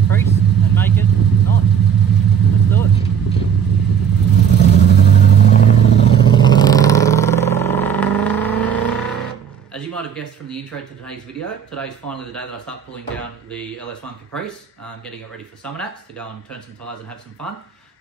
Caprice and make it not. Let's do it. As you might have guessed from the intro to today's video, today's finally the day that I start pulling down the LS1 Caprice, getting it ready for summer nats to go and turn some tyres and have some fun.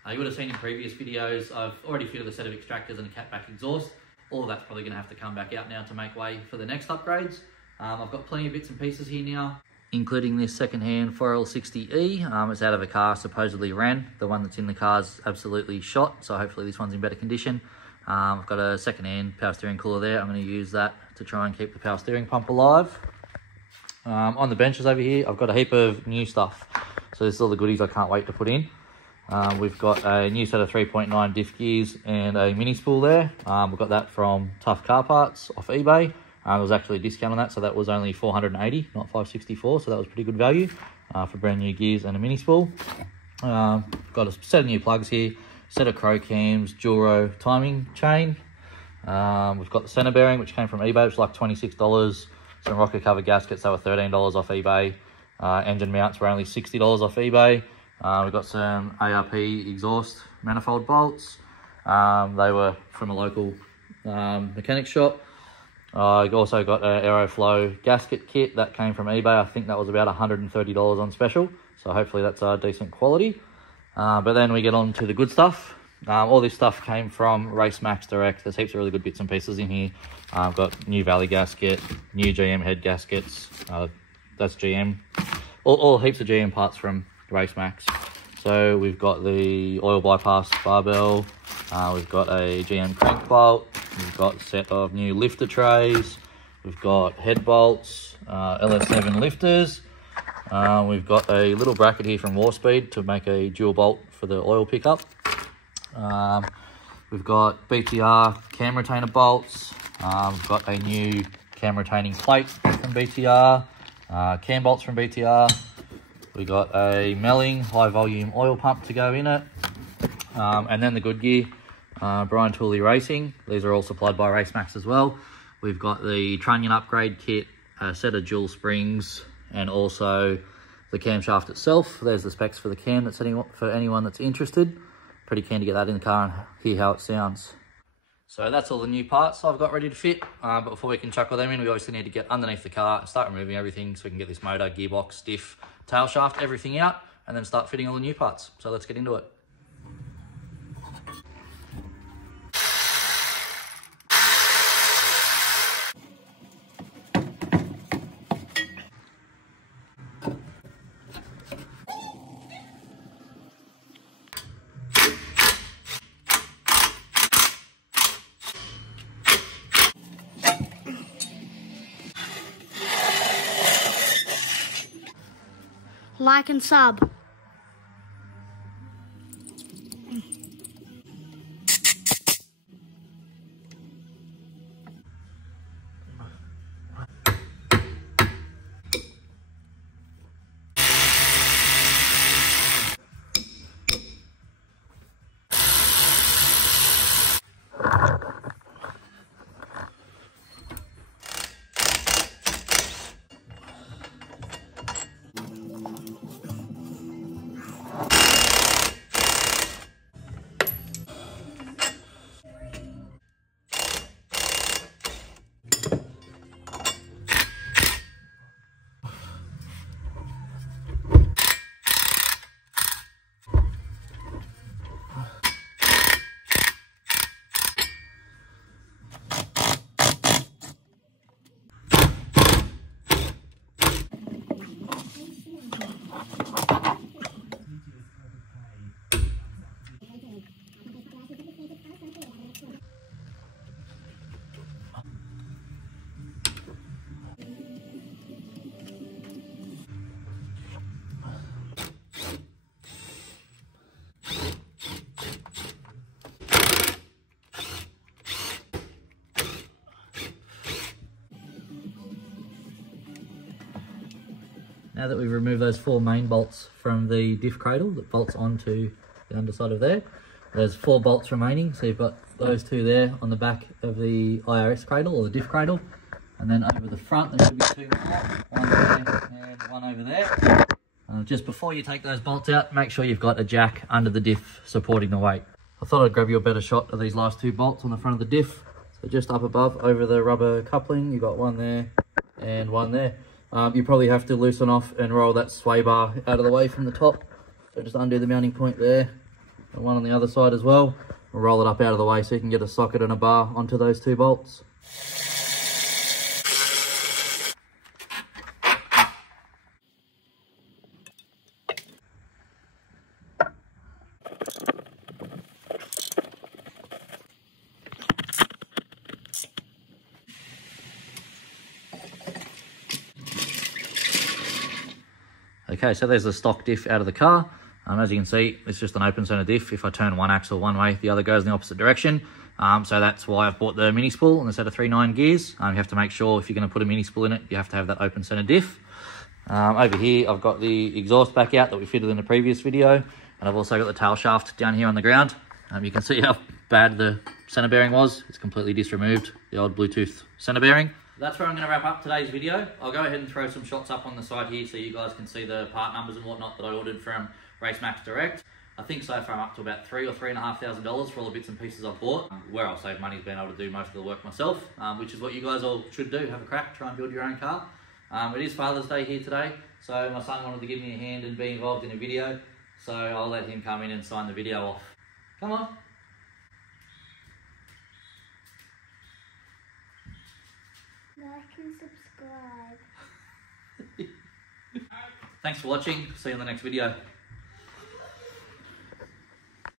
You would have seen in previous videos, I've already fitted a set of extractors and a catback exhaust. All of that's probably going to have to come back out now to make way for the next upgrades. I've got plenty of bits and pieces here now, including this second-hand 4L60E. It's out of a car, supposedly ran. The one that's in the car's absolutely shot, so hopefully this one's in better condition. I've got a second-hand power steering cooler there. I'm going to use that to try and keep the power steering pump alive. On the benches over here, I've got a heap of new stuff. So this is all the goodies I can't wait to put in. We've got a new set of 3.9 diff gears and a mini spool there. We've got that from Tough Car Parts off eBay. There was actually a discount on that, so that was only $480, not $564, so that was pretty good value for brand new gears and a mini spool. Got a set of new plugs here, set of crow cams, dual row timing chain. We've got the center bearing, which came from eBay, which was like $26. Some rocker cover gaskets, they were $13 off eBay. Engine mounts were only $60 off eBay. We've got some ARP exhaust manifold bolts. They were from a local mechanic shop. I also got an aeroflow gasket kit that came from eBay. I think that was about $130 on special, so hopefully that's decent quality. But then we get on to the good stuff. All this stuff came from Race Max Direct. There's heaps of really good bits and pieces in here. I've got new Valley gasket, new GM head gaskets. That's GM. All heaps of GM parts from Race Max. So we've got the oil bypass barbell. We've got a GM crank bolt. We've got a set of new lifter trays. We've got head bolts, LS7 lifters. We've got a little bracket here from Warspeed to make a dual bolt for the oil pickup. We've got BTR cam retainer bolts. We've got a new cam retaining plate from BTR. Cam bolts from BTR. We got a melling high volume oil pump to go in it. And then the good gear, Brian Tooley Racing. These are all supplied by Race Max as well. We've got the trunnion upgrade kit, a set of dual springs, and also the camshaft itself. There's the specs for the cam that's for anyone that's interested. Pretty keen to get that in the car and hear how it sounds. So that's all the new parts I've got ready to fit. But before we can chuckle them in, we obviously need to get underneath the car and start removing everything so we can get this motor, gearbox, diff, tail shaft, everything out, and then start fitting all the new parts. So let's get into it. Like and sub. Now that we've removed those 4 main bolts from the diff cradle that bolts onto the underside of there, there's 4 bolts remaining. So you've got those 2 there on the back of the IRS cradle or the diff cradle. And then over the front there should be 2 more, one there and one over there. Just before you take those bolts out, make sure you've got a jack under the diff supporting the weight. I thought I'd grab you a better shot of these last two bolts on the front of the diff. So just up above over the rubber coupling, you've got one there and one there. You probably have to loosen off and roll that sway bar out of the way from the top. So just undo the mounting point there, and one on the other side as well. We'll roll it up out of the way so you can get a socket and a bar onto those two bolts. Okay, so there's the stock diff out of the car. As you can see, it's just an open center diff. If I turn one axle one way, the other goes in the opposite direction. So that's why I've bought the mini spool on a set of 3/9 gears. You have to make sure if you're going to put a mini spool in it, you have to have that open center diff. Over here, I've got the exhaust back out that we fitted in the previous video. And I've also got the tail shaft down here on the ground. You can see how bad the center bearing was. It's completely disremoved, the old Bluetooth center bearing. That's where I'm going to wrap up today's video. I'll go ahead and throw some shots up on the side here so you guys can see the part numbers and whatnot that I ordered from RaceMax Direct. I think so far I'm up to about $3,000 or $3,500 for all the bits and pieces I've bought. Where I'll save money is being able to do most of the work myself, which is what you guys all should do. Have a crack, try and build your own car. It is Father's Day here today, so my son wanted to give me a hand and be involved in a video, so I'll let him come in and sign the video off. Come on. Like and subscribe. Thanks for watching. See you in the next video.